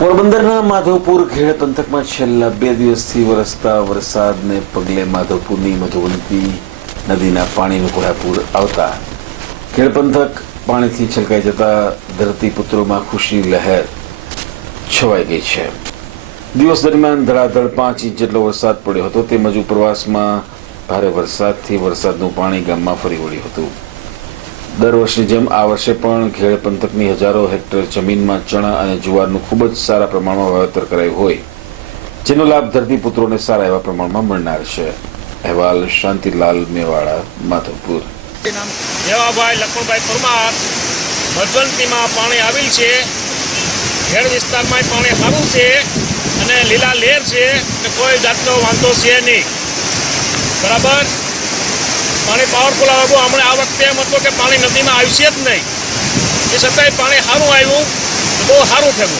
પોરબંદરના માધવપુર ખેડ પંથકમાં છેલ્લા બે દિવસથી વરસતા વરસાદને પગલે માધવપુરની મધુવંતી નદીના પાણીનું ઘોડાપૂર આવતા ખેડ પંથક પાણીથી છલકાઈ જતા ધરતીપુત્રોમાં ખુશી લહેર છવાઈ ગઈ છે. દિવસ દરમિયાન ધડાધડ પાંચ ઇંચ જેટલો વરસાદ પડ્યો હતો, તેમજ ઉપરવાસમાં ભારે વરસાદથી વરસાદનું પાણી ગામમાં ફરી વળ્યું હતું. દર વર્ષની જેમ આ વર્ષે પણ ખેડ પંથકની હજારો હેક્ટર જમીનમાં ચણા અને જુવારનું ખૂબ જ સારા પ્રમાણમાં વાવેતર કરાયું હોય. જેનો લાભ ધરતીપુત્રોને સારા એવા પ્રમાણમાં મળનાર છે. અહેવાલ શાંતિલાલ મેવાડા, માધવપુર. દેવાભાઈ લખણભાઈ પરમાર. મધવંતીમાં પાણી આવેલ છે. ખેડ વિસ્તારમાં પાણી સારું છે અને લીલા લેર છે કોઈ જાતનો વાંધો છે નહીં. બરાબર? પાણી પાવરફુલ આવે હમણાં આ વખતે એમ હતું કે પાણી નદીમાં આવશે જ નહીં. એ છતાંય પાણી સારું આવ્યું બહુ સારું થયું.